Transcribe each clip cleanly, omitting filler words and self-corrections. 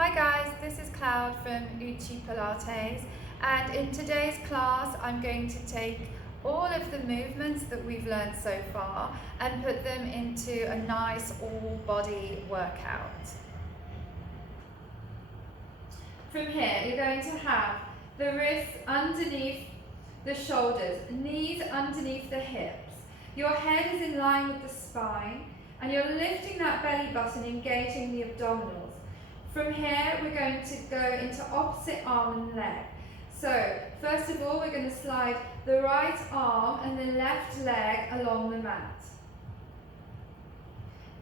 Hi guys, this is Cloud from Mat Pilates, and in today's class I'm going to take all of the movements that we've learned so far and put them into a nice all-body workout. From here you're going to have the wrists underneath the shoulders, knees underneath the hips. Your head is in line with the spine and you're lifting that belly button, engaging the abdominals. From here, we're going to go into opposite arm and leg. So, first of all, we're going to slide the right arm and the left leg along the mat.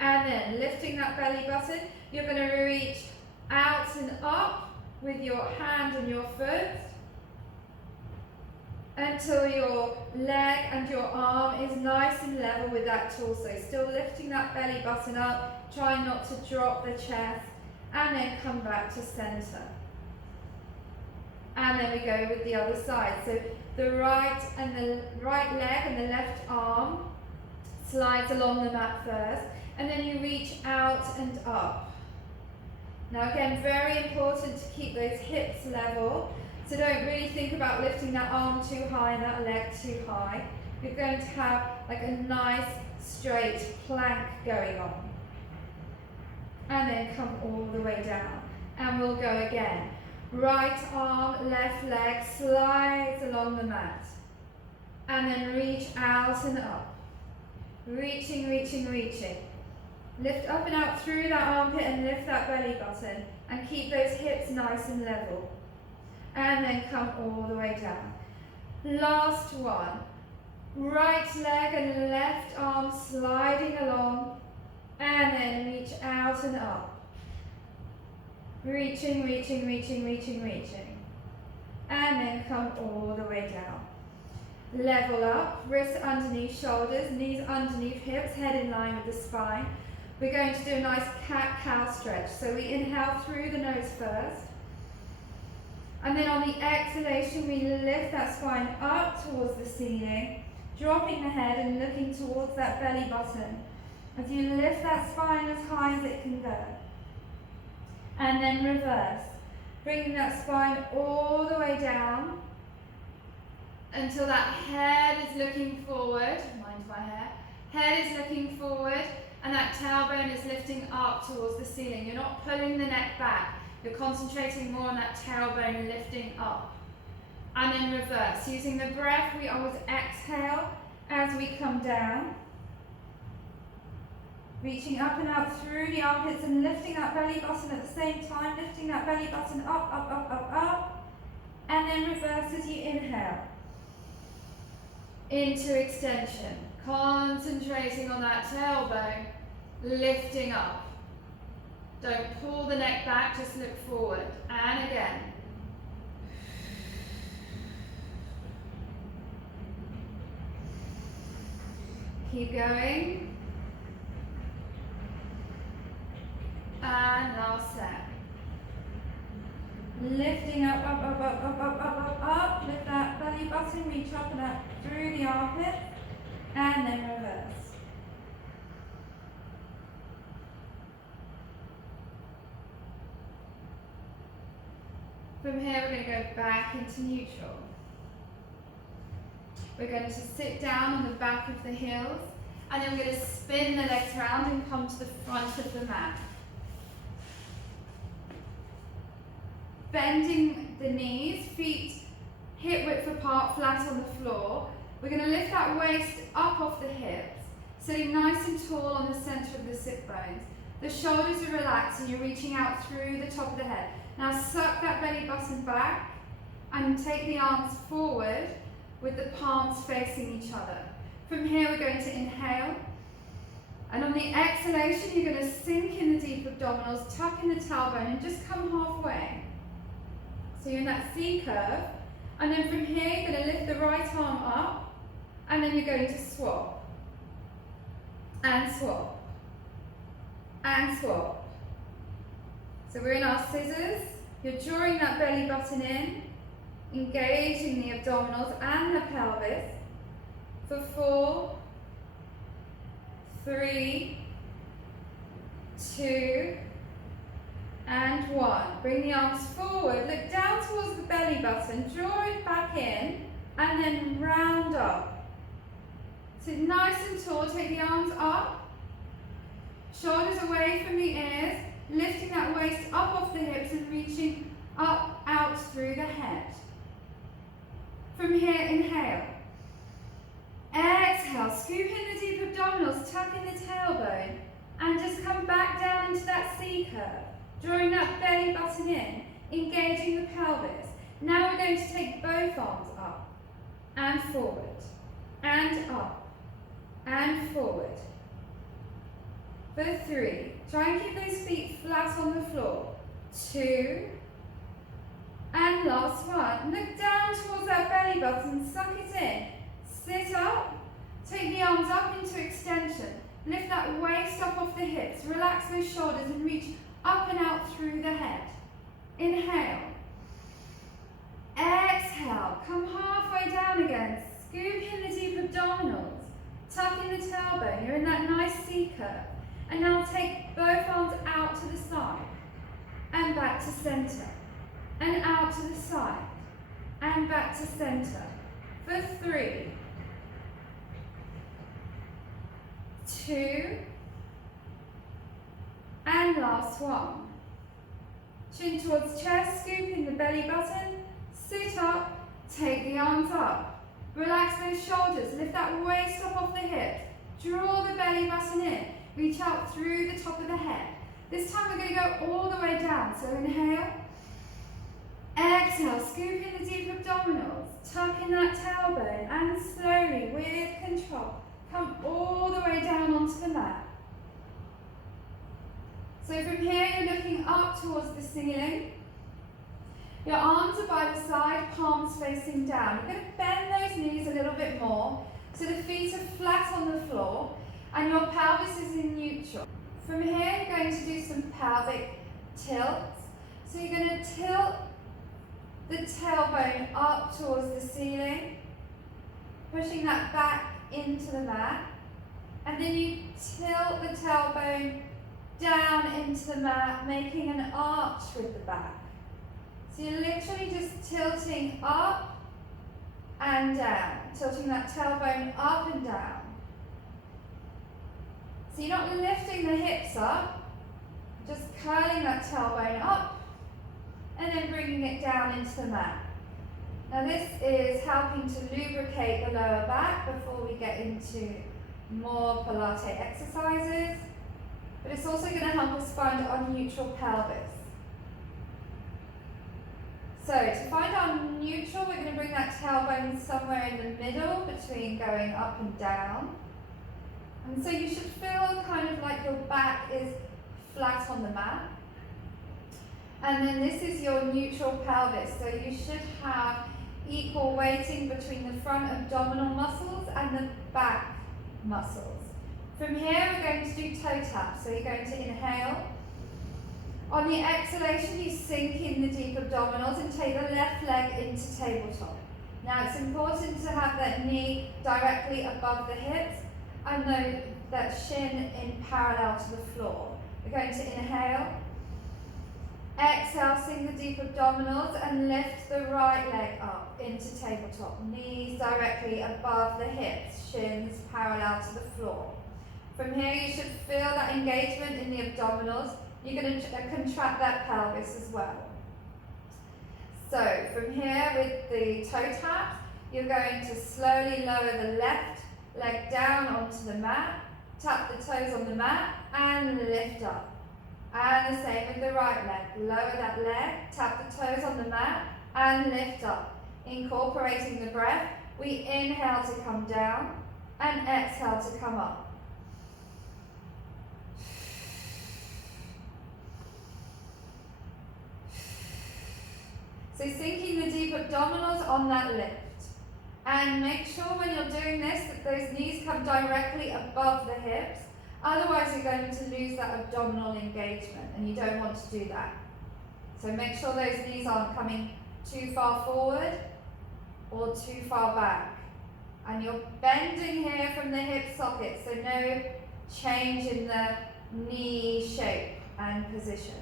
And then, lifting that belly button, you're going to reach out and up with your hand and your foot until your leg and your arm is nice and level with that torso. Still lifting that belly button up, trying not to drop the chest. And then come back to center. And then we go with the other side. So the right leg and the left arm slides along the mat first, and then you reach out and up. Now again, very important to keep those hips level. So don't really think about lifting that arm too high and that leg too high. You're going to have like a nice straight plank going on. And then come all the way down. And we'll go again. Right arm, left leg slides along the mat. And then reach out and up. Reaching, reaching, reaching. Lift up and out through that armpit and lift that belly button. And keep those hips nice and level. And then come all the way down. Last one. Right leg and left arm sliding along. And then reach out and up. Reaching, reaching, reaching, reaching, reaching. And then come all the way down. Level up, wrists underneath shoulders, knees underneath hips, head in line with the spine. We're going to do a nice cat-cow stretch. So we inhale through the nose first. And then on the exhalation, we lift that spine up towards the ceiling, dropping the head and looking towards that belly button. As you lift that spine as high as it can go. And then reverse. Bringing that spine all the way down until that head is looking forward. Mind my hair. Head is looking forward and that tailbone is lifting up towards the ceiling. You're not pulling the neck back. You're concentrating more on that tailbone lifting up. And then reverse. Using the breath, we always exhale as we come down. Reaching up and out through the armpits and lifting that belly button at the same time, lifting that belly button up, up, up, up, up. And then reverse as you inhale. Into extension. Concentrating on that tailbone, lifting up. Don't pull the neck back, just look forward. And again. Keep going. And last set. Lifting up, up, up, up, up, up, up, up, up. Lift that belly button, reach up and up through the armpit. And then reverse. From here we're going to go back into neutral. We're going to sit down on the back of the heels. And then we're going to spin the legs around and come to the front of the mat. Bending the knees, feet hip width apart, flat on the floor. We're going to lift that waist up off the hips, sitting nice and tall on the center of the sit bones. The shoulders are relaxed and you're reaching out through the top of the head. Now suck that belly button back and take the arms forward with the palms facing each other. From here we're going to inhale. And on the exhalation you're going to sink in the deep abdominals, tuck in the tailbone and just come halfway. So you're in that C curve, and then from here you're going to lift the right arm up, and then you're going to swap, and swap, and swap. So we're in our scissors, you're drawing that belly button in, engaging the abdominals and the pelvis, for 4, 3, 2, And 1. Bring the arms forward, look down towards the belly button, draw it back in, and then round up. Sit nice and tall, take the arms up, shoulders away from the ears, lifting that waist up off the hips and reaching up, out through the head. From here, inhale. Exhale, scoop in the deep abdominals, tuck in the tailbone, and just come back down into that C curve. Drawing that belly button in, engaging the pelvis. Now we're going to take both arms up and forward, and up, and forward. For 3, try and keep those feet flat on the floor. 2, and last one. Look down towards that belly button, suck it in. Sit up, take the arms up into extension. Lift that waist up off the hips, relax those shoulders and reach up and out through the head. Inhale. Exhale, come halfway down again. Scoop in the deep abdominals. Tuck in the tailbone, you're in that nice C curve. And now take both arms out to the side and back to center. And out to the side and back to center. For 3, 2, and last one. Chin towards chest, scoop in the belly button, sit up, take the arms up. Relax those shoulders, lift that waist up off the hips, draw the belly button in, reach out through the top of the head. This time we're going to go all the way down, so inhale, exhale, scoop in the deep abdominals, tuck in that tailbone, and slowly, with control, come all the way down onto the mat. So from here, you're looking up towards the ceiling. Your arms are by the side, palms facing down. You're going to bend those knees a little bit more so the feet are flat on the floor and your pelvis is in neutral. From here, you're going to do some pelvic tilts. So you're going to tilt the tailbone up towards the ceiling, pushing that back into the mat. And then you tilt the tailbone down into the mat, making an arch with the back. So you're literally just tilting up and down, tilting that tailbone up and down. So you're not lifting the hips up, just curling that tailbone up and then bringing it down into the mat. Now this is helping to lubricate the lower back before we get into more Pilates exercises. But it's also going to help us find our neutral pelvis. So to find our neutral, we're going to bring that tailbone somewhere in the middle between going up and down. And so you should feel kind of like your back is flat on the mat. And then this is your neutral pelvis. So you should have equal weighting between the front abdominal muscles and the back muscles. From here, we're going to do toe taps. So you're going to inhale. On the exhalation, you sink in the deep abdominals and take the left leg into tabletop. Now, it's important to have that knee directly above the hips and that shin in parallel to the floor. We're going to inhale. Exhale, sink the deep abdominals and lift the right leg up into tabletop. Knees directly above the hips, shins parallel to the floor. From here, you should feel that engagement in the abdominals. You're going to contract that pelvis as well. So from here, with the toe taps, you're going to slowly lower the left leg down onto the mat, tap the toes on the mat, and lift up. And the same with the right leg. Lower that leg, tap the toes on the mat, and lift up. Incorporating the breath, we inhale to come down, and exhale to come up. So sinking the deep abdominals on that lift. And make sure when you're doing this that those knees come directly above the hips. Otherwise you're going to lose that abdominal engagement and you don't want to do that. So make sure those knees aren't coming too far forward or too far back. And you're bending here from the hip socket, so no change in the knee shape and position.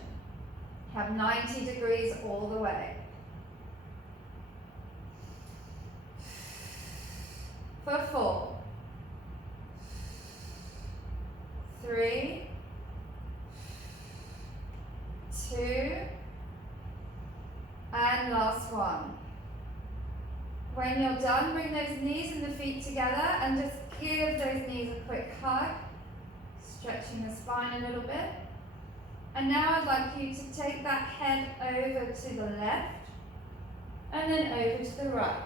Have 90 degrees all the way. For 4, 3, 2, and last one. When you're done, bring those knees and the feet together and just give those knees a quick hug, stretching the spine a little bit. And now I'd like you to take that head over to the left and then over to the right.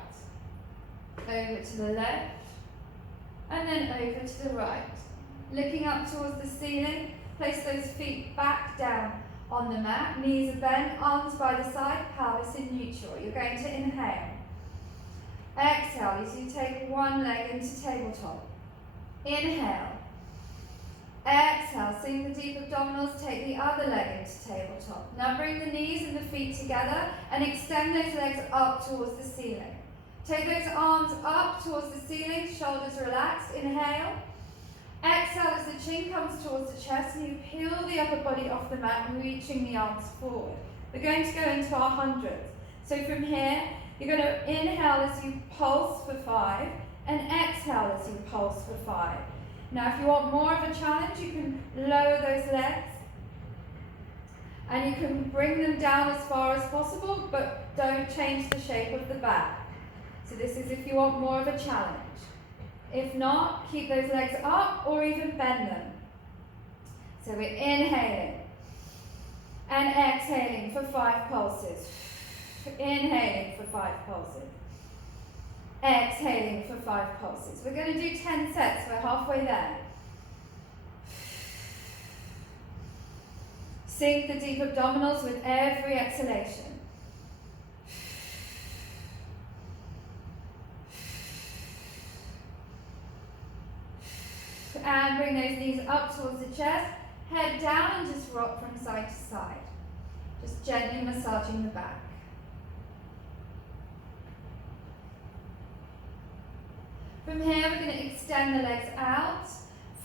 Over to the left and then over to the right. Looking up towards the ceiling, place those feet back down on the mat, knees are bent, arms by the side, pelvis in neutral. You're going to inhale. Exhale as you take one leg into tabletop. Inhale. Exhale, sink the deep abdominals, take the other leg into tabletop. Now bring the knees and the feet together and extend those legs up towards the ceiling. Take those arms up towards the ceiling, shoulders relaxed. Inhale. Exhale as the chin comes towards the chest and you peel the upper body off the mat, reaching the arms forward. We're going to go into our hundreds. So from here, you're going to inhale as you pulse for 5 and exhale as you pulse for 5. Now if you want more of a challenge, you can lower those legs and you can bring them down as far as possible, but don't change the shape of the back. So this is if you want more of a challenge. If not, keep those legs up or even bend them. So we're inhaling and exhaling for 5 pulses. Inhaling for 5 pulses. Exhaling for 5 pulses. We're going to do 10 sets. We're halfway there. Sink the deep abdominals with every exhalation. And bring those knees up towards the chest. Head down and just rock from side to side. Just gently massaging the back. From here, we're going to extend the legs out,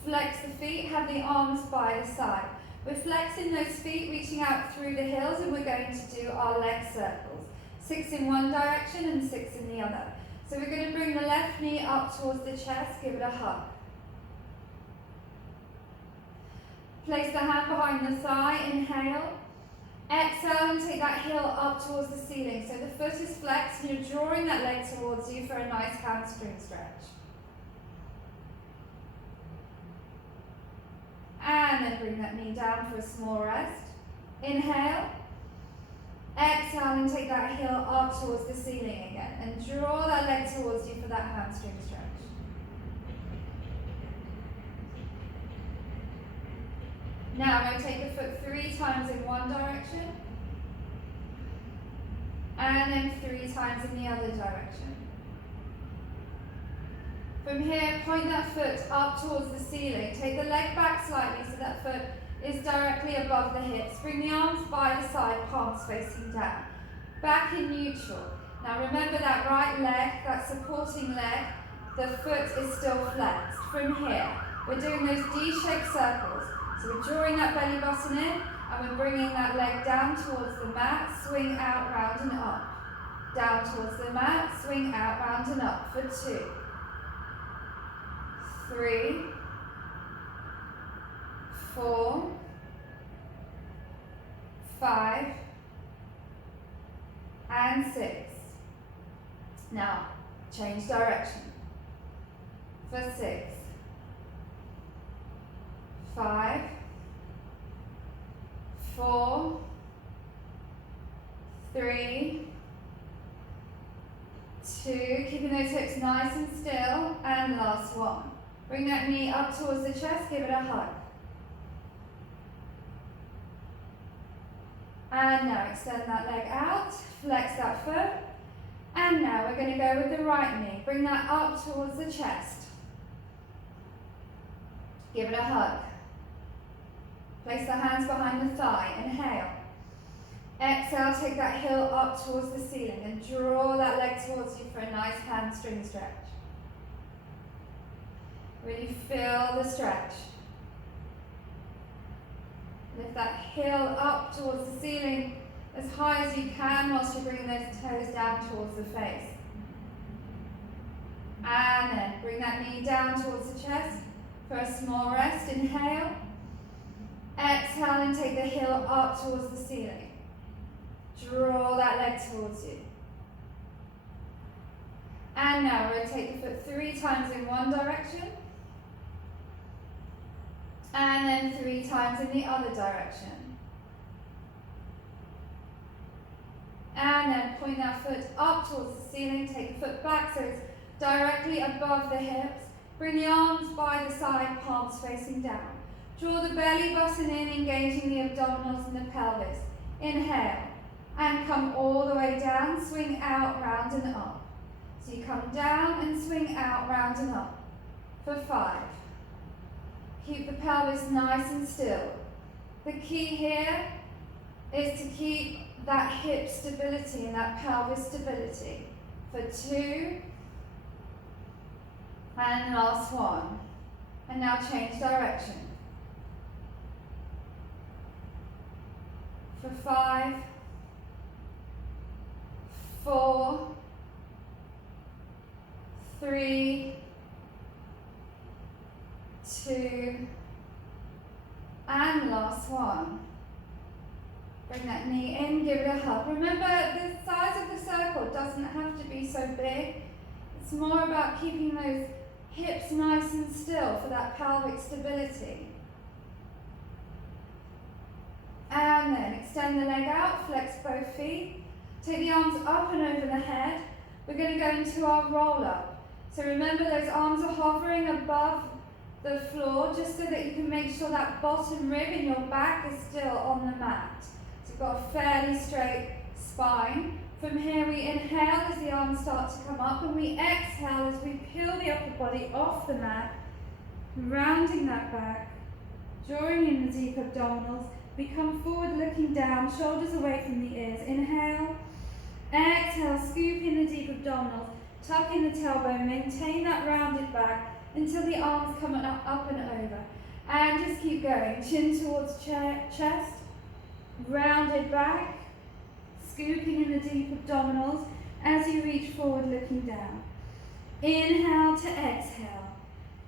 flex the feet, have the arms by the side. We're flexing those feet, reaching out through the heels, and we're going to do our leg circles. 6 in one direction and 6 in the other. So we're going to bring the left knee up towards the chest, give it a hug. Place the hand behind the thigh, inhale. Exhale and take that heel up towards the ceiling. So the foot is flexed and you're drawing that leg towards you for a nice hamstring stretch. And then bring that knee down for a small rest. Inhale. Exhale and take that heel up towards the ceiling again. And draw that leg towards you for that hamstring stretch. Now I'm going to take the foot 3 times in one direction. And then 3 times in the other direction. From here, point that foot up towards the ceiling. Take the leg back slightly so that foot is directly above the hips. Bring the arms by the side, palms facing down. Back in neutral. Now remember that right leg, that supporting leg, the foot is still flexed. From here, we're doing those D-shaped circles. So we're drawing that belly button in and we're bringing that leg down towards the mat, swing out, round and up. Down towards the mat, swing out, round and up for 2, 3, 4, 5, and 6. Now, change direction. For 6, 5, 4, 3, 2, keeping those hips nice and still, and last one. Bring that knee up towards the chest, give it a hug. And now extend that leg out, flex that foot, and now we're going to go with the right knee. Bring that up towards the chest. Give it a hug. Place the hands behind the thigh, inhale. Exhale, take that heel up towards the ceiling and draw that leg towards you for a nice hamstring stretch. Really feel the stretch. Lift that heel up towards the ceiling as high as you can whilst you bring those toes down towards the face. And then bring that knee down towards the chest for a small rest. Inhale. Exhale and take the heel up towards the ceiling. Draw that leg towards you. And now rotate the foot 3 times in one direction. And then 3 times in the other direction. And then point that foot up towards the ceiling. Take the foot back so it's directly above the hips. Bring the arms by the side, palms facing down. Draw the belly button in, engaging the abdominals and the pelvis. Inhale. And come all the way down. Swing out, round and up. So you come down and swing out, round and up. For 5. Keep the pelvis nice and still. The key here is to keep that hip stability and that pelvis stability. For 2. And last one. And now change direction. For 5. 4. 3. 2. And last one. Bring that knee in, give it a hug. Remember, the size of the circle doesn't have to be so big. It's more about keeping those hips nice and still for that pelvic stability. And then extend the leg out, flex both feet. Take the arms up and over the head. We're going to go into our roll up. So remember, those arms are hovering above the floor just so that you can make sure that bottom rib in your back is still on the mat. So you've got a fairly straight spine. From here we inhale as the arms start to come up, and we exhale as we peel the upper body off the mat, rounding that back, drawing in the deep abdominals. We come forward looking down, shoulders away from the ears. Inhale, exhale, scoop in the deep abdominals, tuck in the tailbone, maintain that rounded back until the arms come up and over. And just keep going, chin towards chest, rounded back, scooping in the deep abdominals as you reach forward looking down. Inhale to exhale.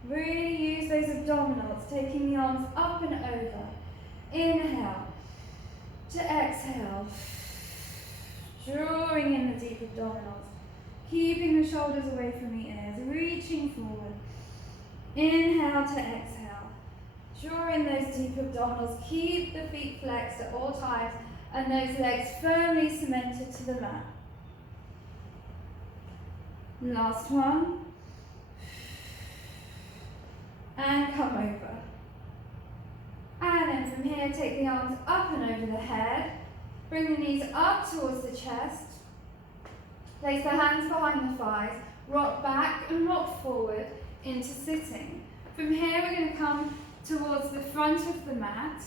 Really use those abdominals, taking the arms up and over. Inhale to exhale. Drawing in the deep abdominals. Keeping the shoulders away from the ears. Reaching forward. Inhale to exhale. Draw in those deep abdominals. Keep the feet flexed at all times and those legs firmly cemented to the mat. Last one. And come over. And then from here, take the arms up and over the head. Bring the knees up towards the chest. Place the hands behind the thighs. Rock back and rock forward into sitting. From here, we're going to come towards the front of the mat.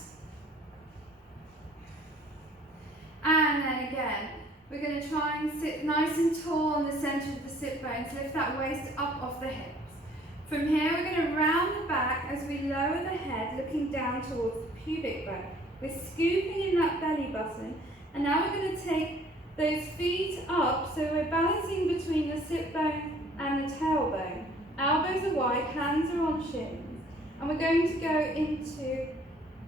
And then again, we're going to try and sit nice and tall on the centre of the sit bones. Lift that waist up off the hips. From here, we're going to round the back as we lower the head, looking down towards the pubic bone. We're scooping in that belly button. And now we're going to take those feet up, so we're balancing between the sit bone and the tailbone. Elbows are wide, hands are on shins. And we're going to go into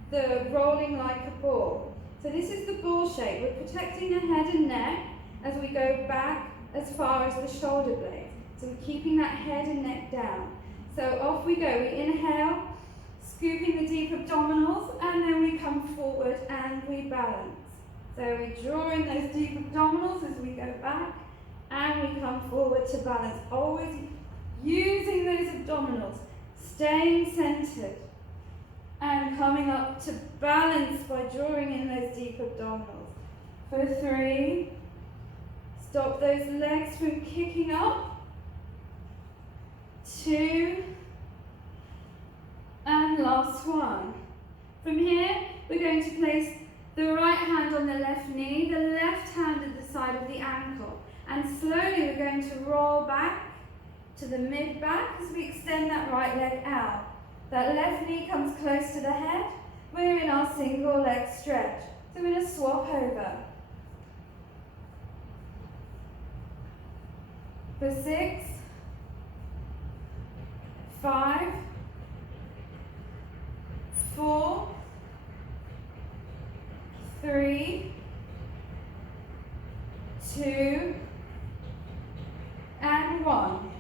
the rolling like a ball. So this is the ball shape. We're protecting the head and neck as we go back as far as the shoulder blades. So we're keeping that head and neck down. So off we go. We inhale, scooping the deep abdominals, and then we come forward and we balance. So we draw in those deep abdominals as we go back, and we come forward to balance. Always using those abdominals, staying centered, and coming up to balance by drawing in those deep abdominals. For 3, stop those legs from kicking up. 2, and last one. From here, we're going to place the right hand on the left knee, the left hand at the side of the ankle, and slowly we're going to roll back to the mid-back as we extend that right leg out. That left knee comes close to the head, we're in our single leg stretch. So we're going to swap over. For 6, 5, 4, 3, 2, and 1.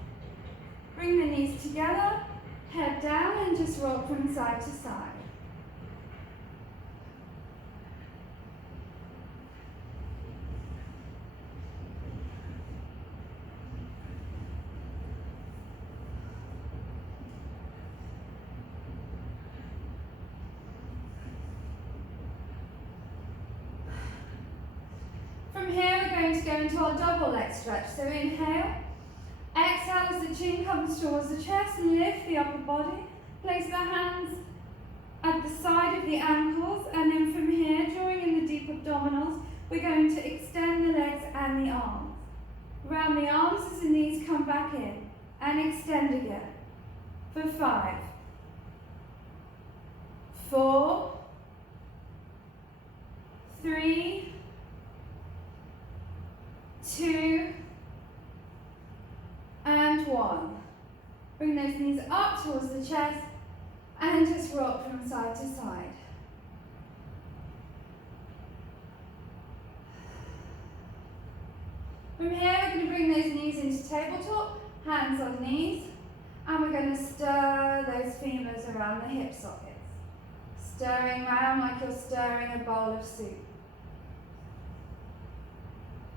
Bring the knees together, head down, and just rock from side to side. From here, we're going to go into our double leg stretch. So inhale, exhale as the chin comes towards the chest, lift the upper body, place the hands at the side of the ankles, and then from here, drawing in the deep abdominals, we're going to extend the legs and the arms. Round the arms as the knees come back in, and extend again. For 5, 4, 3, 2, and 1. Bring those knees up towards the chest and just rock from side to side. From here, we're going to bring those knees into tabletop, hands on knees, and we're going to stir those femurs around the hip sockets. Stirring around like you're stirring a bowl of soup.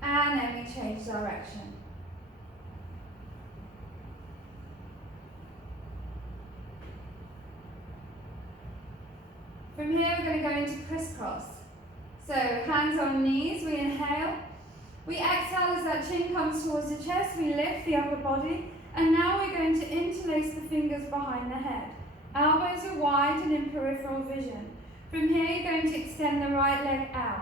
And then we change direction. From here, we're going to go into crisscross. So hands on knees, we inhale. We exhale as that chin comes towards the chest, we lift the upper body, and now we're going to interlace the fingers behind the head. Elbows are wide and in peripheral vision. From here, you're going to extend the right leg out.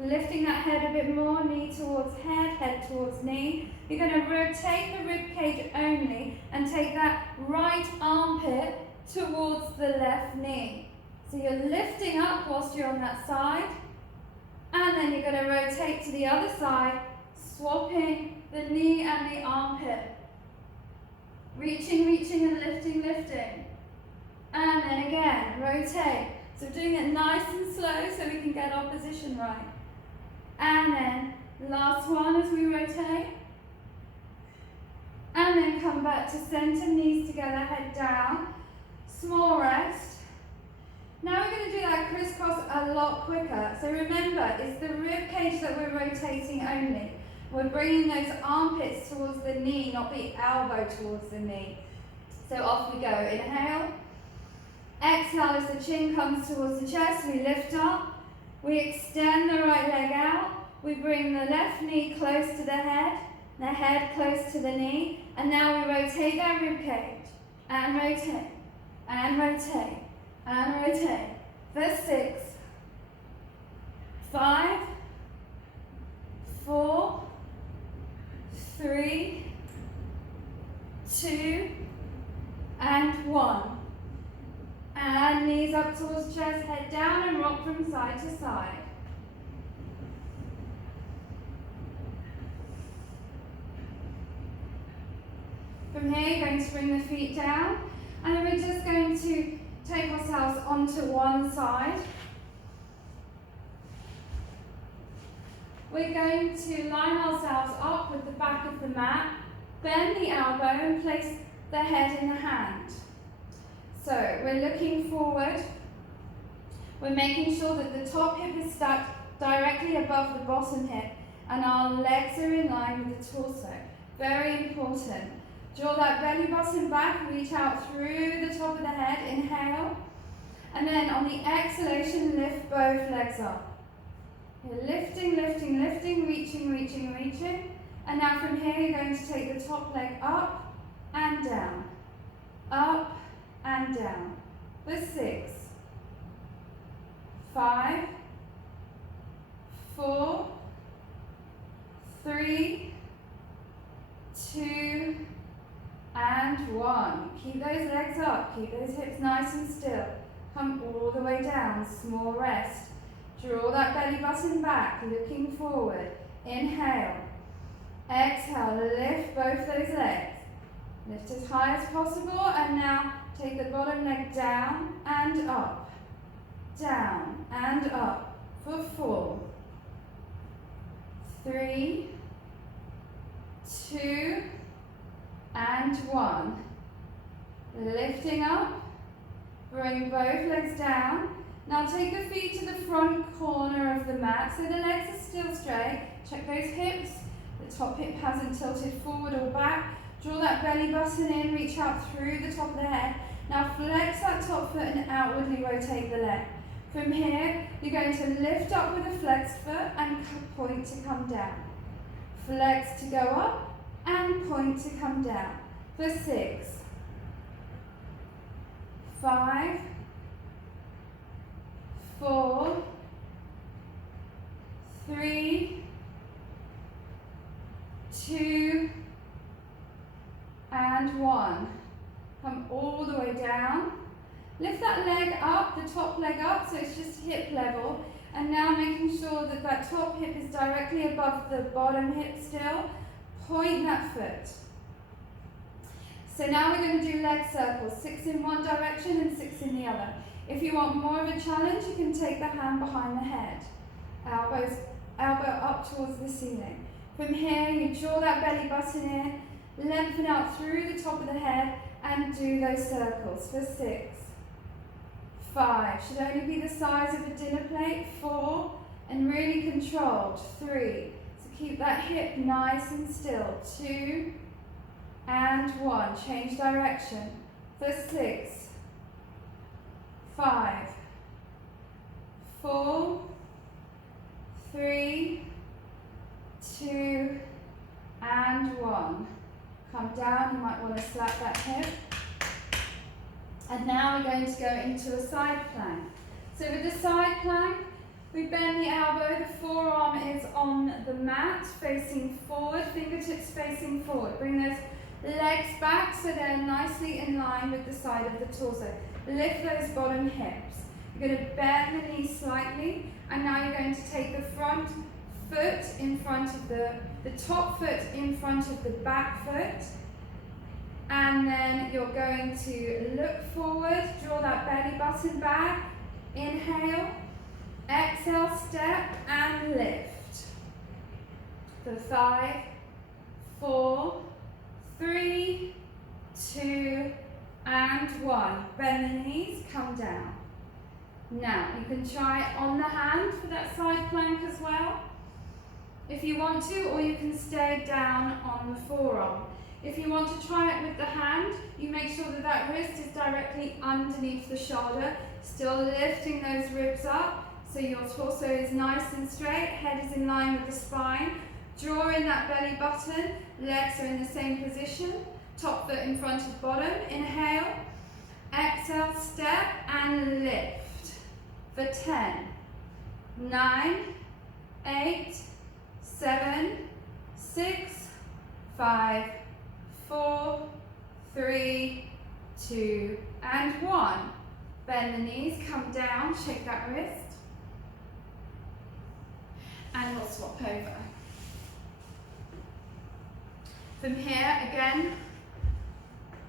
Lifting that head a bit more, knee towards head, head towards knee. You're going to rotate the rib cage only and take that right armpit towards the left knee. So you're lifting up whilst you're on that side, and then you're going to rotate to the other side, swapping the knee and the armpit. Reaching, reaching, and lifting, lifting. And then again, rotate. So doing it nice and slow so we can get our position right. And then last one as we rotate. And then come back to center, knees together, head down. Small rest. Now we're going to do that crisscross a lot quicker. So remember, it's the rib cage that we're rotating only. We're bringing those armpits towards the knee, not the elbow towards the knee. So off we go. Inhale. Exhale as the chin comes towards the chest. We lift up. We extend the right leg out. We bring the left knee close to the head close to the knee. And now we rotate that rib cage. And rotate. And rotate. And rotate. For 6, 5, 4, 3, 2, and 1. And knees up towards chest, head down and rock from side to side. From here, you're going to bring the feet down, and then we're just going to take ourselves onto one side. We're going to line ourselves up with the back of the mat, bend the elbow and place the head in the hand. So we're looking forward. We're making sure that the top hip is stacked directly above the bottom hip and our legs are in line with the torso. Very important. Draw that belly button back, reach out through the top of the head, inhale. And then on the exhalation, lift both legs up. You're lifting, lifting, lifting, reaching, reaching, reaching. And now from here, you're going to take the top leg up and down. Up and down. For 6, 5, 4, 3, 2, and 1. Keep those legs up. Keep those hips nice and still. come all the way down, small rest. Draw that belly button back, looking forward. Inhale. Exhale, lift both those legs. Lift as high as possible, and now take the bottom leg down and up. Down and up for 4, 3, 2, and 1. Lifting up, bring both legs down. Now take the feet to the front corner of the mat so the legs are still straight. Check those hips. The top hip hasn't tilted forward or back. Draw that belly button in, reach out through the top of the head. Now flex that top foot and outwardly rotate the leg. From here, you're going to lift up with a flexed foot and point to come down. Flex to go up and point to come down. For 6, 5, 4, 3, 2, and 1. Come all the way down. Lift that leg up, the top leg up, so it's just hip level. And now making sure that that top hip is directly above the bottom hip still. Point that foot. So now we're going to do leg circles, 6 in one direction and 6 in the other. If you want more of a challenge, you can take the hand behind the head. Elbow up towards the ceiling. From here, you draw that belly button in, lengthen out through the top of the head, and do those circles for 6, 5, should only be the size of a dinner plate, 4, and really controlled, 3, so keep that hip nice and still, 2, and 1, change direction, for 6, 5, 4, 3, 2, and 1. Come down, you might want to slap that hip. And now we're going to go into a side plank. So with the side plank, we bend the elbow, the forearm is on the mat, facing forward, fingertips facing forward. Bring those legs back so they're nicely in line with the side of the torso. Lift those bottom hips. You're going to bend the knees slightly, and now you're going to take the front foot in front of the top foot in front of the back foot, and then you're going to look forward, draw that belly button back, inhale, exhale, step and lift. For 5, 4, 3, 2, and 1. Bend the knees, come down. Now you can try it on the hand for that side plank as well, if you want to, or you can stay down on the forearm. If you want to try it with the hand, you make sure that that wrist is directly underneath the shoulder, still lifting those ribs up so your torso is nice and straight, head is in line with the spine. Draw in that belly button, legs are in the same position, top foot in front of bottom, inhale, exhale, step and lift. For 10, 9, 8, 7, 6, 5, 4, 3, 2, and 1. Bend the knees, come down, shake that wrist. And we'll swap over. From here, again,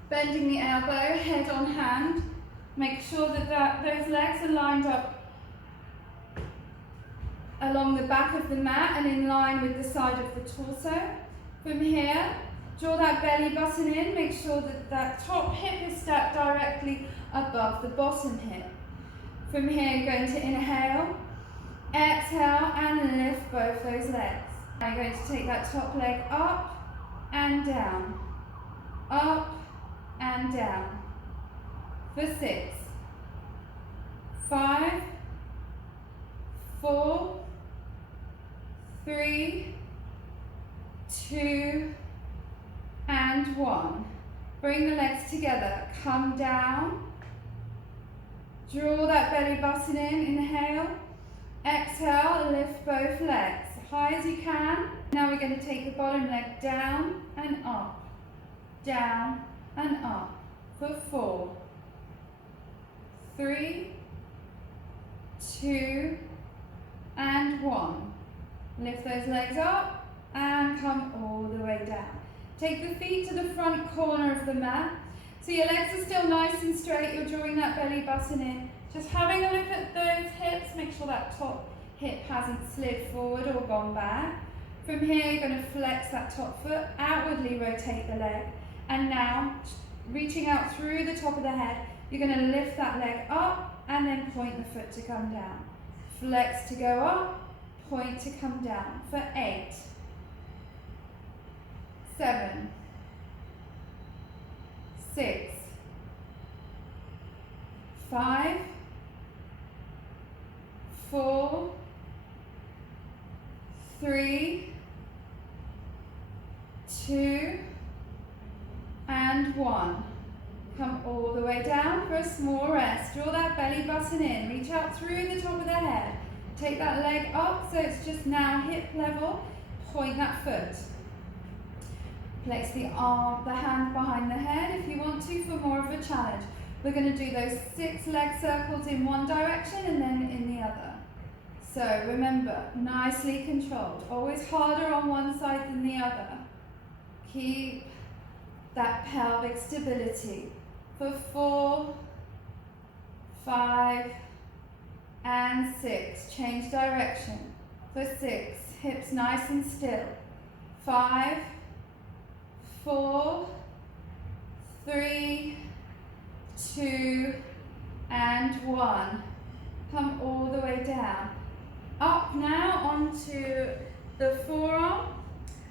bending the elbow, head on hand. Make sure that those legs are lined up along the back of the mat and in line with the side of the torso. From here, draw that belly button in, make sure that that top hip is stacked directly above the bottom hip. From here, you're going to inhale, exhale and lift both those legs. Now you're going to take that top leg up and down, up and down. For 6, 5, 4, 3, 2, and 1. Bring the legs together, come down, draw that belly button in, inhale, exhale, lift both legs, as high as you can. Now we're going to take the bottom leg down and up, for 4, 3, 2, and 1. Lift those legs up and come all the way down. Take the feet to the front corner of the mat. So your legs are still nice and straight. You're drawing that belly button in. Just having a look at those hips. Make sure that top hip hasn't slid forward or gone back. From here, you're going to flex that top foot, outwardly rotate the leg. And now, reaching out through the top of the head, you're going to lift that leg up and then point the foot to come down. Flex to go up, point to come down for 8, 7, 6, 5, 4, 3, 2, and 1. Come all the way down for a small rest. Draw that belly button in. Reach out through the top of the head. Take that leg up so it's just now hip level. Point that foot. Place the hand behind the head if you want to for more of a challenge. We're going to do those 6 leg circles in one direction and then in the other. So remember, nicely controlled. Always harder on one side than the other. Keep that pelvic stability for 4, 5, and 6. Change direction. For 6, hips nice and still. 5, 4, 3, 2, and 1. Come all the way down. Up now onto the forearm.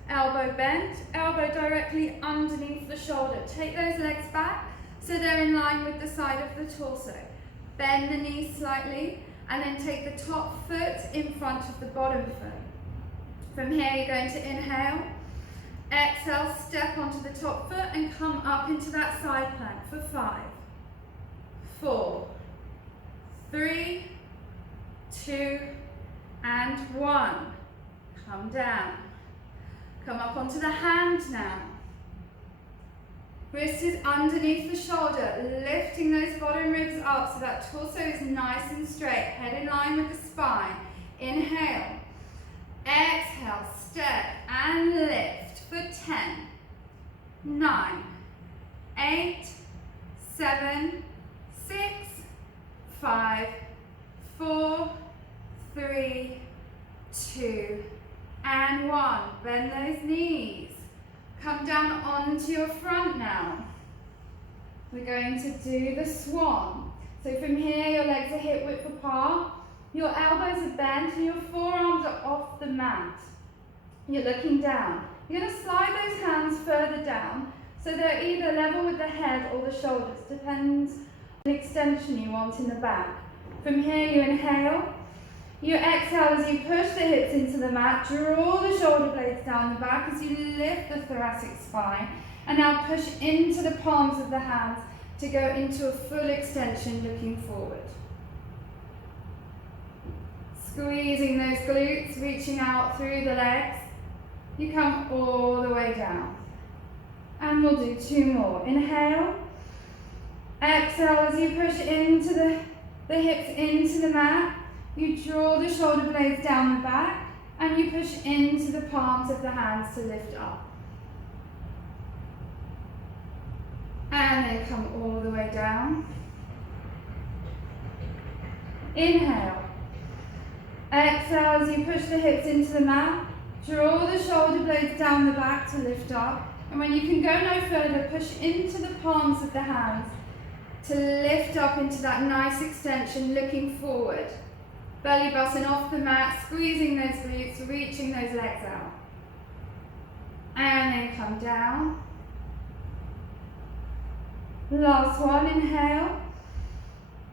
Elbow bent, elbow directly underneath the shoulder. Take those legs back so they're in line with the side of the torso. Bend the knees slightly and then take the top foot in front of the bottom foot. From here you're going to inhale, exhale, step onto the top foot and come up into that side plank for 5, 4, 3, 2, and 1. Come down. Come up onto the hand now. Wrist is underneath the shoulder, lifting those bottom ribs up so that torso is nice and straight, head in line with the spine. Inhale, exhale, step and lift for 10, 9, 8, 7, 6, 5, 4, 3, 2, and 1. Bend those knees. Come down onto your front now. We're going to do the swan. So from here, your legs are hip width apart. Your elbows are bent and your forearms are off the mat. You're looking down. You're going to slide those hands further down so they're either level with the head or the shoulders. Depends on the extension you want in the back. From here, you inhale. You exhale as you push the hips into the mat, draw the shoulder blades down the back as you lift the thoracic spine, and now push into the palms of the hands to go into a full extension looking forward. Squeezing those glutes, reaching out through the legs. You come all the way down. And we'll do 2 more. Inhale. Exhale as you push into the hips into the mat. You draw the shoulder blades down the back and you push into the palms of the hands to lift up. And then come all the way down. Inhale. Exhale as you push the hips into the mat. Draw the shoulder blades down the back to lift up. And when you can go no further, push into the palms of the hands to lift up into that nice extension, looking forward. Belly button off the mat, squeezing those glutes, reaching those legs out. And then come down. Last one, inhale.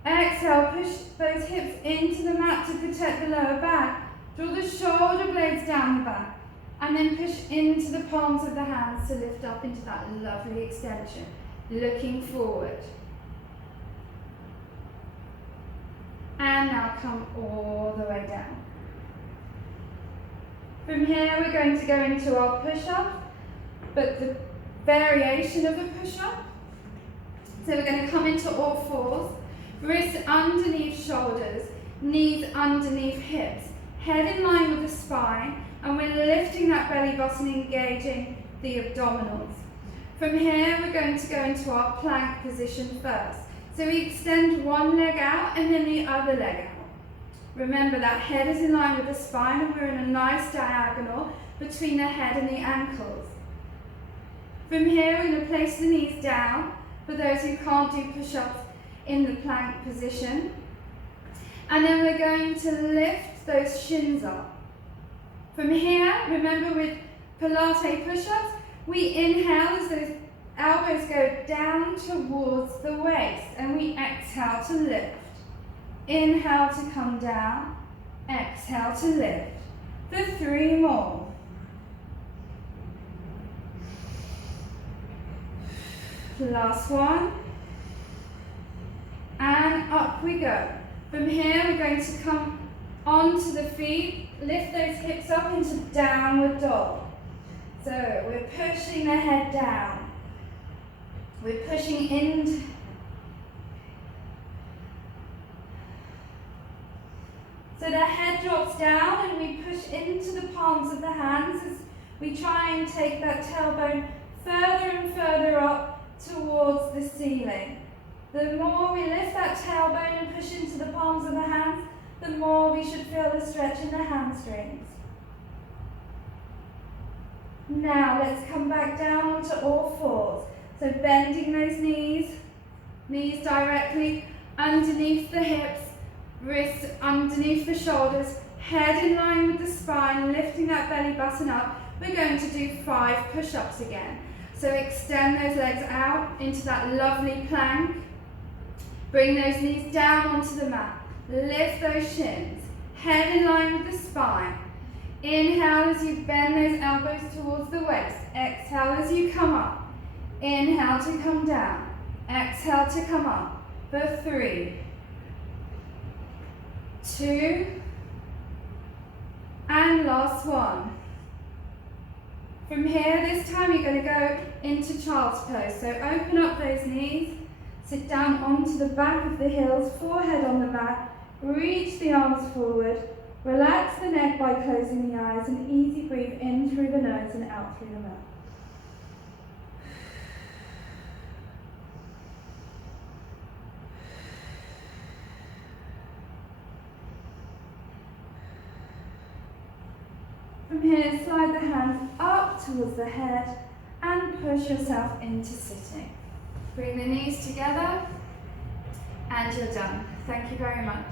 Exhale, push those hips into the mat to protect the lower back. Draw the shoulder blades down the back. And then push into the palms of the hands to lift up into that lovely extension, looking forward. And now come all the way down. From here we're going to go into our push-up, but the variation of a push-up. So we're going to come into all fours, wrists underneath shoulders, knees underneath hips, head in line with the spine, and we're lifting that belly button, engaging the abdominals. From here, we're going to go into our plank position first. So we extend one leg out and then the other leg out. Remember that head is in line with the spine and we're in a nice diagonal between the head and the ankles. From here, we're going to place the knees down for those who can't do push-ups in the plank position. And then we're going to lift those shins up. From here, remember with Pilates push-ups, we inhale as those elbows go down towards the waist and we exhale to lift. Inhale to come down, exhale to lift. For 3 more. Last one. And up we go. From here we're going to come onto the feet, lift those hips up into downward dog. So we're pushing the head down. We're pushing in. So the head drops down and we push into the palms of the hands as we try and take that tailbone further and further up towards the ceiling. The more we lift that tailbone and push into the palms of the hands, the more we should feel the stretch in the hamstrings. Now let's come back down onto all fours. So bending those knees directly underneath the hips, wrists underneath the shoulders, head in line with the spine, lifting that belly button up. We're going to do 5 push-ups again. So extend those legs out into that lovely plank. Bring those knees down onto the mat. Lift those shins. Head in line with the spine. Inhale as you bend those elbows towards the waist. Exhale as you come up. Inhale to come down. Exhale to come up. For 3, 2, and last one. From here, this time you're going to go into child's pose. So open up those knees, sit down onto the back of the heels, forehead on the mat, reach the arms forward, relax the neck by closing the eyes, and easy breathe in through the nose and out through the mouth. From here, slide the hands up towards the head and push yourself into sitting. Bring the knees together and you're done. Thank you very much.